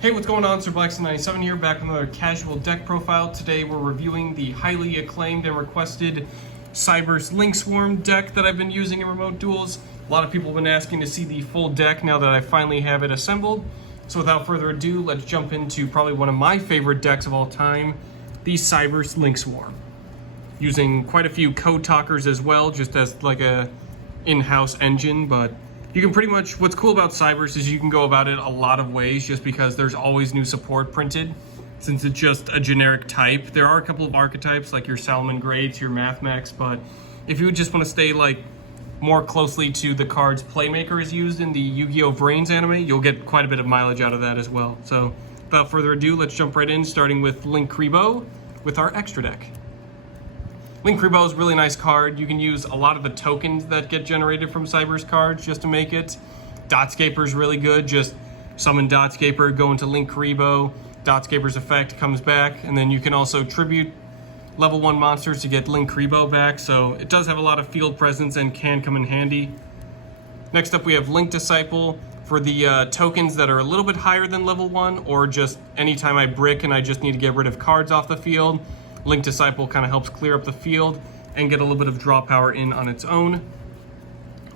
Hey, what's going on? Sir Blackson97 here, back with another casual deck profile. Today we're reviewing the highly acclaimed and requested Cyberse Link Swarm deck that I've been using in remote duels. A lot of people have been asking to see the full deck now that I finally have it assembled. So without further ado, let's jump into probably one of my favorite decks of all time, the Cyberse Link Swarm. Using quite a few code talkers as well, just as like a in-house engine, but you can pretty much, what's cool about Cyberse is you can go about it a lot of ways just because there's always new support printed. Since it's just a generic type, there are a couple of archetypes like your Salomon Grades, your Mathmax, but if you just want to stay like more closely to the cards Playmaker is used in the YuGiOh VRAINS anime, you'll get quite a bit of mileage out of that as well. So without further ado, let's jump right in, starting with YuGiOh with our extra deck. YuGiOh is a really nice card. You can use a lot of the tokens that get generated from Cyberse cards just to make it. Dotscaper is really good. Just summon Dotscaper, go into YuGiOh, Dotscaper's effect comes back, and then you can also tribute level 1 monsters to get YuGiOh back, so it does have a lot of field presence and can come in handy. Next up we have Link Disciple for the tokens that are a little bit higher than level 1, or just anytime I brick and I just need to get rid of cards off the field. Link Disciple kind of helps clear up the field and get a little bit of draw power in on its own.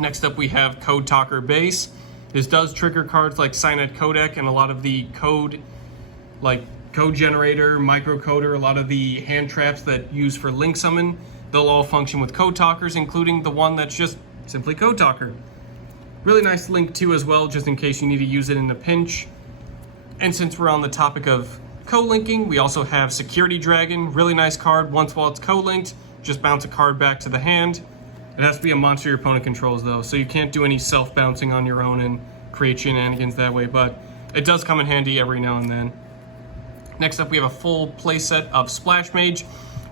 Next up we have Code Talker Base. This does trigger cards like Cyanide Codec and a lot of the code, like Code Generator, Microcoder, a lot of the hand traps that use for Link Summon. They'll all function with Code Talkers, including the one that's just simply Code Talker. Really nice Link too as well, just in case you need to use it in a pinch. And since we're on the topic of co-linking, we also have Security Dragon, really nice card. Once while it's co-linked, just bounce a card back to the hand. It has to be a monster your opponent controls though, so you can't do any self-bouncing on your own and create shenanigans that way, but it does come in handy every now and then. Next up we have a full playset of Splash Mage.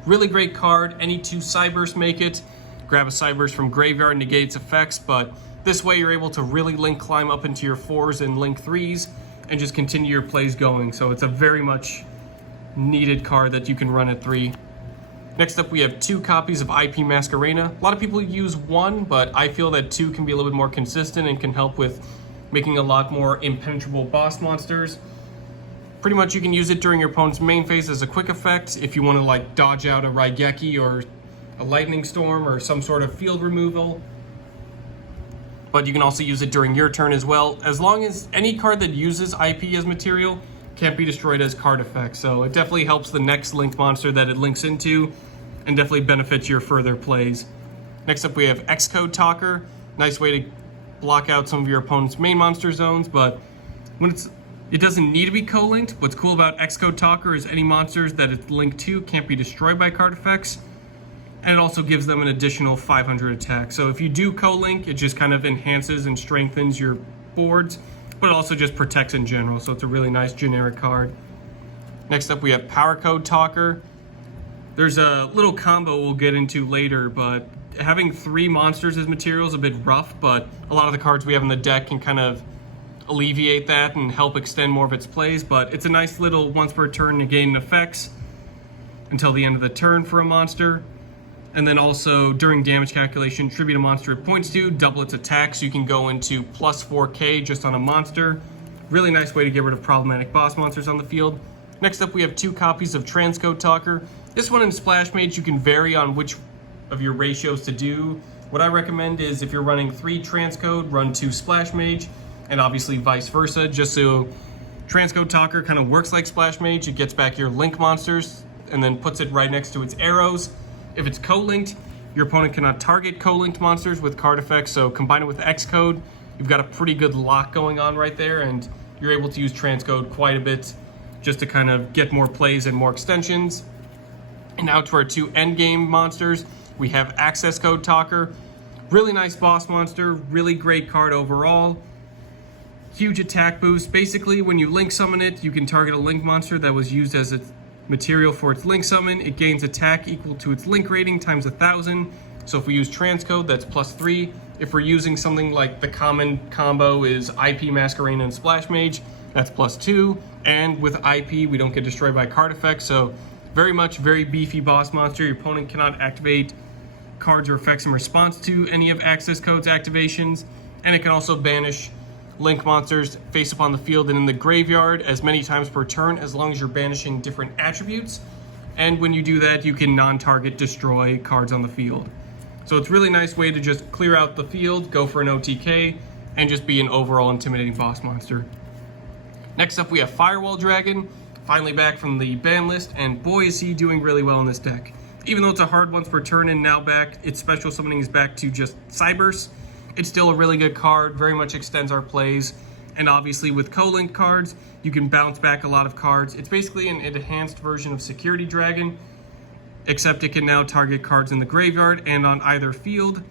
Really great card, any two Cyberse make it. Grab a Cyberse from Graveyard, negates effects, but this way you're able to really link climb up into your 4s and link 3s, and just continue your plays going. So it's a very much needed card that you can run at 3. Next up we have 2 copies of IP Masquerena. A lot of people use 1, but I feel that 2 can be a little bit more consistent and can help with making a lot more impenetrable boss monsters. Pretty much you can use it during your opponent's main phase as a quick effect if you want to like dodge out a Raigeki or a Lightning Storm or some sort of field removal. But you can also use it during your turn as well, as long as any card that uses IP as material can't be destroyed as card effects. So it definitely helps the next link monster that it links into and definitely benefits your further plays. Next up we have Xcode Talker. Nice way to block out some of your opponent's main monster zones, but when it doesn't need to be co-linked. What's cool about Xcode Talker is any monsters that it's linked to can't be destroyed by card effects. And it also gives them an additional 500 attack. So if you do co-link, it just kind of enhances and strengthens your boards, but it also just protects in general. So it's a really nice generic card. Next up we have Power Code Talker. There's a little combo we'll get into later, but having 3 monsters as material is a bit rough, but a lot of the cards we have in the deck can kind of alleviate that and help extend more of its plays. But it's a nice little once per turn negating effects until the end of the turn for a monster. And then also during damage calculation, tribute a monster it points to, double its attack, so you can go into plus 4k just on a monster. Really nice way to get rid of problematic boss monsters on the field. Next up we have 2 copies of Transcode Talker. This one in Splash Mage you can vary on which of your ratios to do. What I recommend is if you're running 3 Transcode, run 2 Splash Mage, and obviously vice versa, just so Transcode Talker kind of works like Splash Mage. It gets back your link monsters and then puts it right next to its arrows. If it's co-linked, your opponent cannot target co-linked monsters with card effects, so combine it with Xcode, you've got a pretty good lock going on right there, and you're able to use Transcode quite a bit just to kind of get more plays and more extensions. And now to our 2 endgame monsters, we have Access Code Talker. Really nice boss monster, really great card overall. Huge attack boost. Basically, when you link summon it, you can target a link monster that was used as its material for its link summon. It gains attack equal to its link rating times 1,000. So if we use Transcode, that's plus 3. If we're using something like the common combo is IP Masquerena and Splash Mage, that's plus 2. And with IP, we don't get destroyed by card effects. So very beefy boss monster. Your opponent cannot activate cards or effects in response to any of Access Code's activations. And it can also banish link monsters face up on the field and in the graveyard as many times per turn, as long as you're banishing different attributes. And when you do that, you can non-target destroy cards on the field. So it's a really nice way to just clear out the field, go for an OTK, and just be an overall intimidating boss monster. Next up, we have Firewall Dragon, finally back from the ban list, and boy is he doing really well in this deck. Even though it's a hard once per turn and now back, its special summoning is back to just Cyberse, it's still a really good card, very much extends our plays, and obviously with co-linked cards, you can bounce back a lot of cards. It's basically an enhanced version of Security Dragon, except it can now target cards in the graveyard and on either field,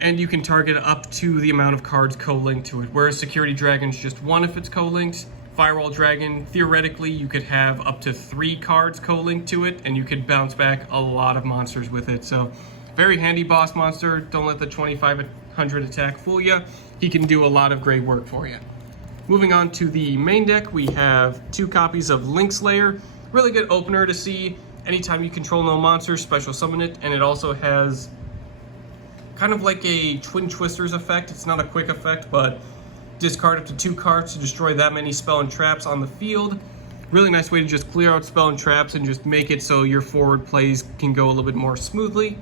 and you can target up to the amount of cards co-linked to it, whereas Security Dragon's just one if it's co-linked. Firewall Dragon, theoretically, you could have up to 3 cards co-linked to it, and you could bounce back a lot of monsters with it. So, very handy boss monster. Don't let the 2500 attack fool you. He can do a lot of great work for you. Moving on to the main deck, we have 2 copies of Link Slayer. Really good opener to see. Anytime you control no monsters, special summon it, and it also has kind of like a Twin Twisters effect. It's not a quick effect, but discard up to 2 cards to destroy that many spell and traps on the field. Really nice way to just clear out spell and traps and just make it so your forward plays can go a little bit more smoothly.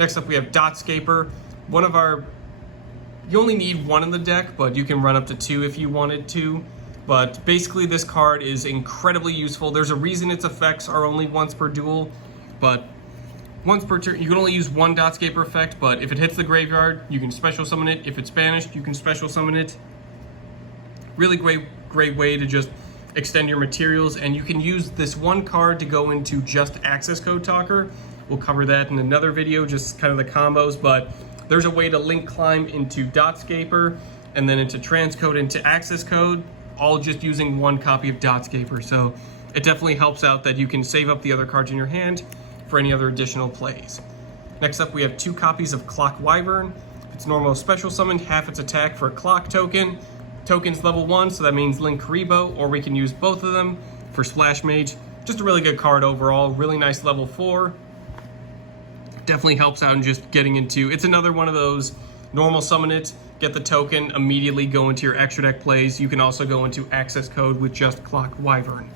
Next up, we have Dotscaper. You only need 1 in the deck, but you can run up to 2 if you wanted to. But basically, this card is incredibly useful. There's a reason its effects are only once per duel, but once per turn, you can only use 1 Dotscaper effect, but if it hits the graveyard, you can special summon it. If it's banished, you can special summon it. Really great way to just extend your materials, and you can use this 1 card to go into just access code talker. We'll cover that in another video, just kind of the combos, but there's a way to link climb into Dotscaper and then into transcode into access code, all just using 1 copy of Dotscaper. So it definitely helps out that you can save up the other cards in your hand for any other additional plays. Next up, we have 2 copies of Clock Wyvern. If it's normal special summoned, half its attack for a clock token. Token's level 1, so that means Link Karibo, or we can use both of them for Splash Mage. Just a really good card overall, really nice level 4. Definitely helps out in just getting into, it's another one of those normal summon it, get the token, immediately go into your extra deck plays. You can also go into access code with just Clock Wyvern.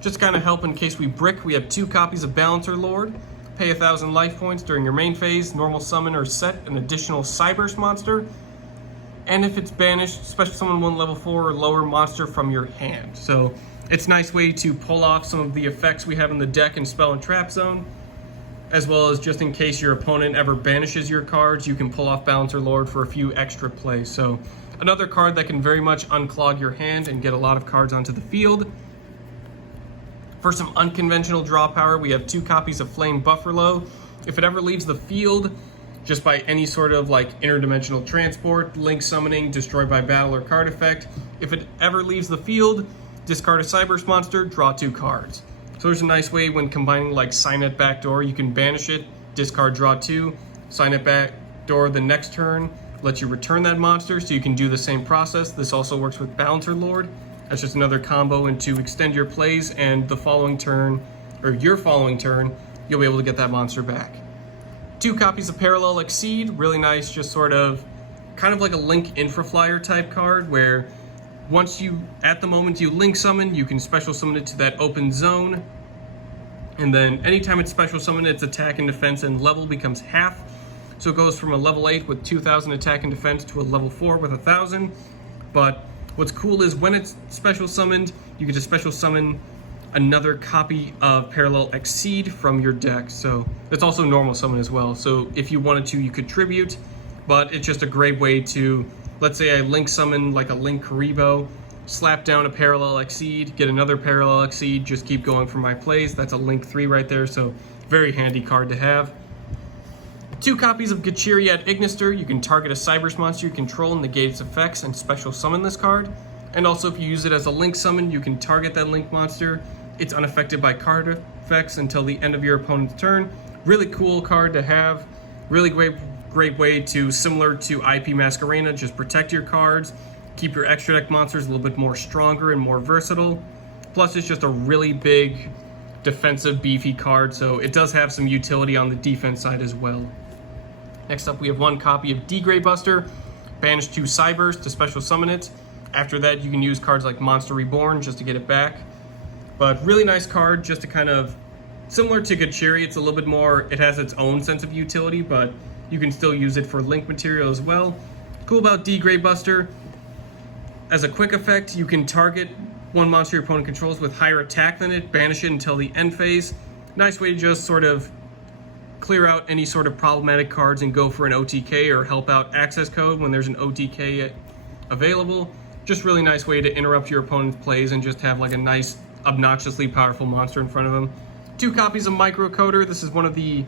Just kind of help in case we brick, we have 2 copies of Balancer Lord. Pay 1,000 life points during your main phase, normal summon or set an additional Cyberse monster. And if it's banished, special summon 1 level 4 or lower monster from your hand. So it's a nice way to pull off some of the effects we have in the deck in Spell and Trap Zone, as well as just in case your opponent ever banishes your cards, you can pull off Balancer Lord for a few extra plays. So another card that can very much unclog your hand and get a lot of cards onto the field. For some unconventional draw power, we have 2 copies of Flame Buffalo. If it ever leaves the field, just by any sort of like interdimensional transport, link summoning, destroyed by battle or card effect. If it ever leaves the field, discard a Cyberse monster, draw 2 cards. So there's a nice way when combining like Signet Backdoor, you can banish it, discard, draw 2, Signet Backdoor the next turn, lets you return that monster, so you can do the same process. This also works with Balancer Lord. That's just another combo, and to extend your plays, and the following turn, or your following turn, you'll be able to get that monster back. 2 copies of Parallel Exceed, really nice, just sort of, kind of like a Link Infraflyer type card, where once you, at the moment you link summon, you can special summon it to that open zone, and then anytime it's special summoned, its attack and defense and level becomes half. So it goes from a level 8 with 2,000 attack and defense to a level 4 with 1,000. But what's cool is when it's special summoned, you get to special summon another copy of Parallel Exceed from your deck. So it's also normal summon as well. So if you wanted to, you could tribute, but it's just a great way to, let's say I link summon like a Link Karibo, slap down a Parallel Exceed, get another Parallel Exceed, just keep going for my plays. That's a Link 3 right there, so very handy card to have. 2 copies of Gachiriad Ignister. You can target a Cyberse monster you control and negate its effects and special summon this card. And also if you use it as a Link summon, you can target that Link monster. It's unaffected by card effects until the end of your opponent's turn. Really cool card to have. Really great way to, similar to IP Masquerena, just protect your cards, keep your extra deck monsters a little bit more stronger and more versatile. Plus it's just a really big defensive beefy card, so it does have some utility on the defense side as well. Next up we have 1 copy of D-Grey Buster. banish 2 Cyberse to special summon it. After that, you can use cards like Monster Reborn just to get it back. But really nice card, just to kind of, similar to Gachiri, it's a little bit more, it has its own sense of utility, but you can still use it for link material as well. Cool about D-Grade Buster, as a quick effect, you can target one monster your opponent controls with higher attack than it, banish it until the end phase. Nice way to just sort of clear out any sort of problematic cards and go for an OTK or help out access code when there's an OTK available. Just really nice way to interrupt your opponent's plays and just have like a nice, obnoxiously powerful monster in front of them. 2 copies of Microcoder. This is one of the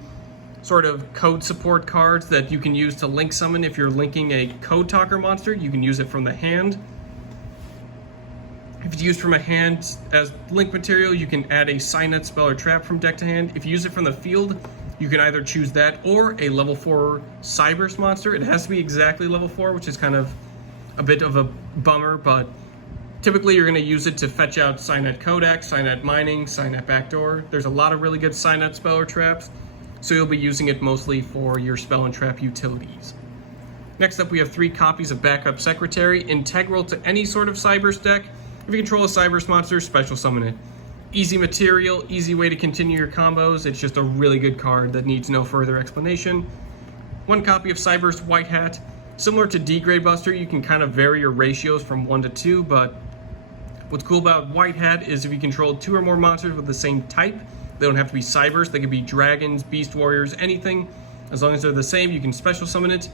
sort of code support cards that you can use to link summon. If you're linking a code talker monster, you can use it from the hand. If it's used from a hand as link material, you can add a Signet spell or trap from deck to hand. If you use it from the field, you can either choose that or a level 4 Cyberse monster. It has to be exactly level 4, which is kind of a bit of a bummer, but typically you're going to use it to fetch out Signet Codex, Signet Mining, Signet Backdoor. There's a lot of really good Signet spell or traps, so you'll be using it mostly for your spell and trap utilities. Next up, we have 3 copies of Backup Secretary, integral to any sort of Cyberse deck. If you control a Cyberse monster, special summon it. Easy material, easy way to continue your combos. It's just a really good card that needs no further explanation. 1 copy of Cyberse White Hat. Similar to D-Grade Buster, you can kind of vary your ratios from 1 to 2, but what's cool about White Hat is if you control 2 or more monsters with the same type, they don't have to be Cyberse, they could be dragons, beast warriors, anything. As long as they're the same, you can special summon it.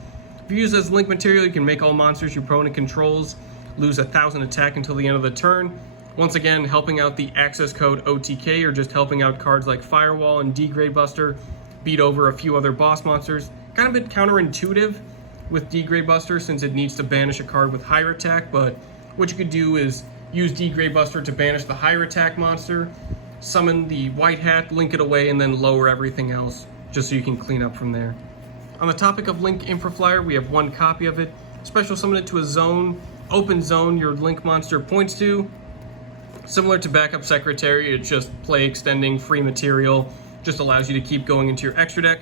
If you use it as link material, you can make all monsters your opponent controls lose 1,000 attack until the end of the turn. Once again, helping out the access code OTK, or just helping out cards like Firewall and D-Grade Buster beat over a few other boss monsters. Kind of a bit counterintuitive with D-Grade Buster since it needs to banish a card with higher attack, but what you could do is use D-Grade Buster to banish the higher attack monster, summon the White Hat, link it away, and then lower everything else, just so you can clean up from there. On the topic of Link Infraflyer, we have 1 copy of it. Special summon it to a zone, open zone your Link monster points to. Similar to Backup Secretary, it's just play extending, free material, just allows you to keep going into your extra deck.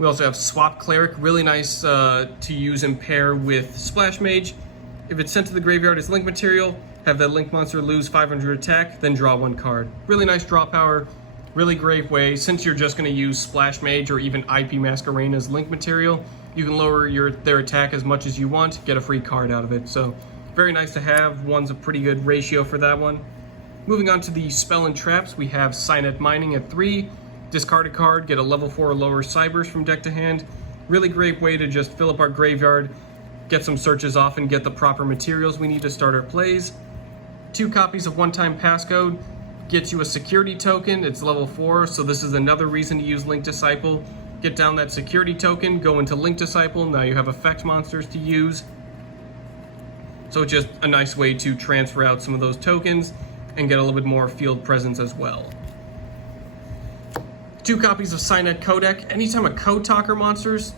We also have Swap Cleric, really nice to use and pair with Splash Mage. If it's sent to the graveyard as link material, have that link monster lose 500 attack, then draw 1 card. Really nice draw power, really great way. Since you're just going to use Splash Mage or even IP Masquerade as link material, you can lower their attack as much as you want, get a free card out of it. So very nice to have. 1's a pretty good ratio for that one. Moving on to the spell and traps, we have Signet Mining at 3. Discard a card, get a level 4 or lower Cyberse from deck to hand. Really great way to just fill up our graveyard, get some searches off, and get the proper materials we need to start our plays. 2 copies of One-Time Passcode gets you a security token. It's level 4, so this is another reason to use Link Disciple. Get down that security token, go into Link Disciple. Now you have effect monsters to use. So just a nice way to transfer out some of those tokens and get a little bit more field presence as well. 2 copies of Signet Codec. Anytime a Code Talker monster's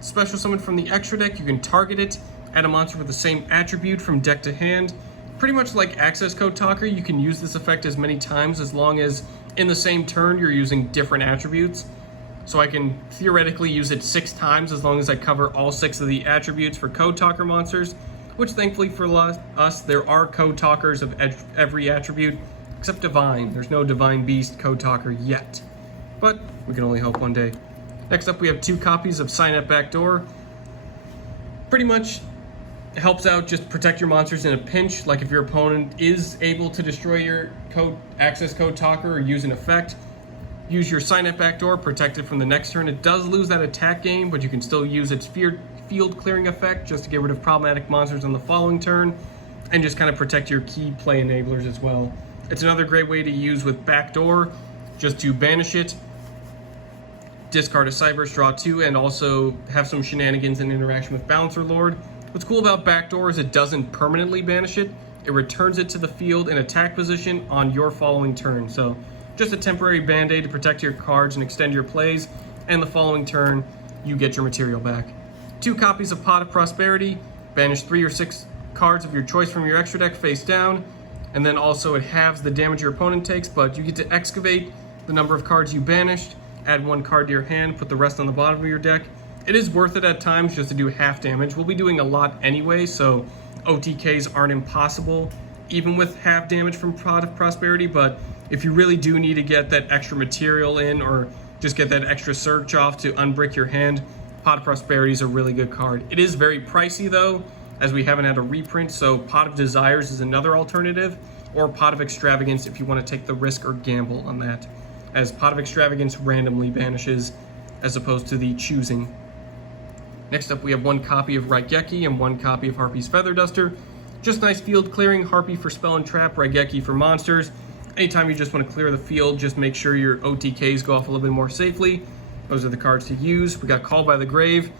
special summon from the extra deck, you can target it, add a monster with the same attribute from deck to hand. Pretty much like Access Code Talker, you can use this effect as many times as long as in the same turn you're using different attributes. So I can theoretically use it 6 times as long as I cover all 6 of the attributes for Code Talker monsters, which thankfully for us, there are Code Talkers of every attribute, except Divine. There's no Divine Beast Code Talker yet, but we can only hope one day. Next up, we have 2 copies of Signet Backdoor. Pretty much helps out, just protect your monsters in a pinch, like if your opponent is able to destroy your access code talker or use an effect, use your Signet Backdoor, protect it from the next turn. It does lose that attack game, but you can still use its field clearing effect just to get rid of problematic monsters on the following turn, and just kind of protect your key play enablers as well. It's another great way to use with Backdoor, just to banish it, discard a Cyberse, draw 2, and also have some shenanigans and interaction with Bouncer Lord. What's cool about Backdoor is it doesn't permanently banish it. It returns it to the field in attack position on your following turn. So just a temporary band-aid to protect your cards and extend your plays, and the following turn you get your material back. 2 copies of Pot of Prosperity. Banish 3 or 6 cards of your choice from your extra deck face down, and then also it halves the damage your opponent takes, but you get to excavate the number of cards you banished, add 1 card to your hand, put the rest on the bottom of your deck, It is worth it at times just to do half damage. We'll be doing a lot anyway, so OTKs aren't impossible, even with half damage from Pot of Prosperity, but if you really do need to get that extra material in or just get that extra search off to unbrick your hand, Pot of Prosperity is a really good card. It is very pricey though, as we haven't had a reprint, so Pot of Desires is another alternative, or Pot of Extravagance if you want to take the risk or gamble on that, as Pot of Extravagance randomly vanishes as opposed to the choosing. Next up, we have one copy of Raigeki and one copy of Harpy's Feather Duster. Just nice field clearing, Harpy for spell and trap, Raigeki for monsters. Anytime you just want to clear the field, just make sure your OTKs go off a little bit more safely. Those are the cards to use. We got Called by the Grave.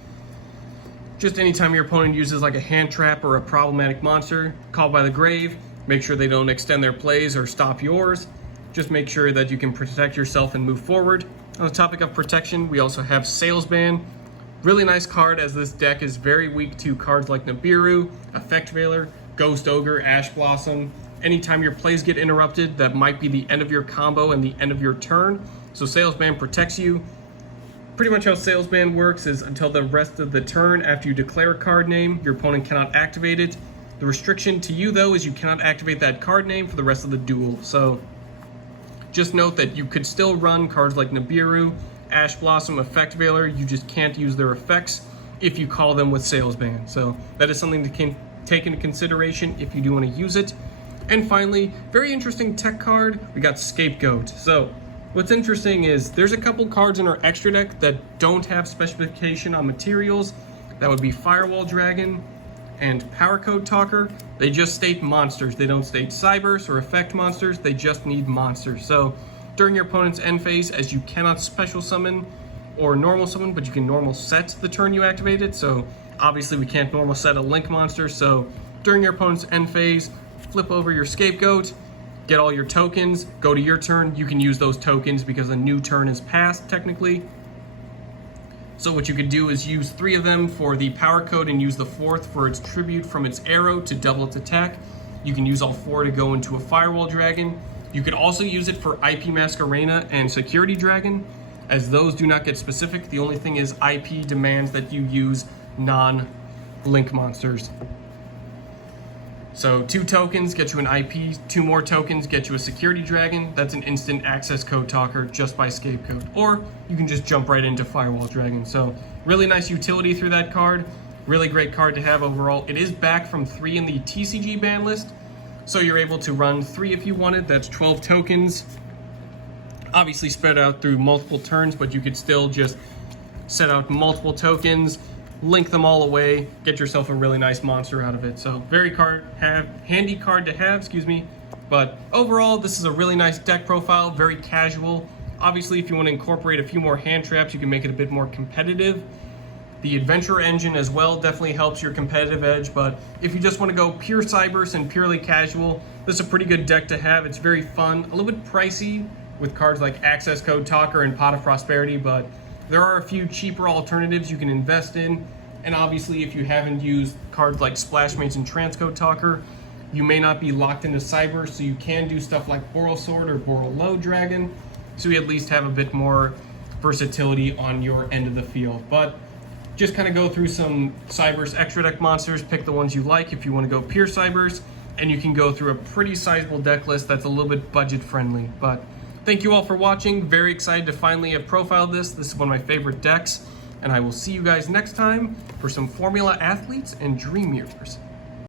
Just anytime your opponent uses like a hand trap or a problematic monster, Called by the Grave, make sure they don't extend their plays or stop yours. Just make sure that you can protect yourself and move forward. On the topic of protection, we also have Salesman. Really nice card, as this deck is very weak to cards like Nibiru, Effect Veiler, Ghost Ogre, Ash Blossom. Anytime your plays get interrupted, that might be the end of your combo and the end of your turn. So Salesman protects you. Pretty much how Salesman works is until the rest of the turn after you declare a card name, your opponent cannot activate it. The restriction to you though is you cannot activate that card name for the rest of the duel. So just note that you could still run cards like Nibiru, Ash Blossom, Effect Veiler, you just can't use their effects if you call them with Salesman. So that is something to take into consideration if you do want to use it. And finally, very interesting tech card, we got Scapegoat. So what's interesting is there's a couple cards in our extra deck that don't have specification on materials. That would be Firewall Dragon and Power Code Talker. They just state monsters. They don't state Cyberse or effect monsters. They just need monsters. So during your opponent's end phase, as you cannot special summon or normal summon, but you can normal set the turn you activate it. So obviously we can't normal set a link monster. So during your opponent's end phase, flip over your Scapegoat, get all your tokens, go to your turn. You can use those tokens because a new turn is passed technically. So what you could do is use 3 of them for the power code and use the 4th for its tribute from its arrow to double its attack. You can use all 4 to go into a Firewall Dragon. You could also use it for IP Masquerena and Security Dragon, as those do not get specific. The only thing is IP demands that you use non-link monsters. So 2 tokens get you an IP, 2 more tokens get you a Security Dragon. That's an instant access code talker just by Scapegoat. Or you can just jump right into Firewall Dragon. So really nice utility through that card. Really great card to have overall. It is back from 3 in the TCG ban list. So you're able to run 3 if you wanted. That's 12 tokens. Obviously spread out through multiple turns, but you could still just set out multiple tokens, link them all away, get yourself a really nice monster out of it. So very handy card to have, But overall, this is a really nice deck profile, very casual. Obviously, if you want to incorporate a few more hand traps, you can make it a bit more competitive. The Adventure Engine as well definitely helps your competitive edge, but if you just want to go pure Cyberse and purely casual, this is a pretty good deck to have. It's very fun, a little bit pricey with cards like Access Code Talker and Pot of Prosperity, but there are a few cheaper alternatives you can invest in. And obviously, if you haven't used cards like Splash Mage and Transcode Talker, you may not be locked into Cyberse, so you can do stuff like Boral Sword or Boral Low Dragon, so you at least have a bit more versatility on your end of the field. But just kind of go through some Cyberse extra deck monsters, pick the ones you like if you want to go pure Cyberse, and you can go through a pretty sizable deck list that's a little bit budget friendly. But thank you all for watching. Very excited to finally have profiled this. This is one of my favorite decks, and I will see you guys next time for some Formula Athletes and Dream Mirrors.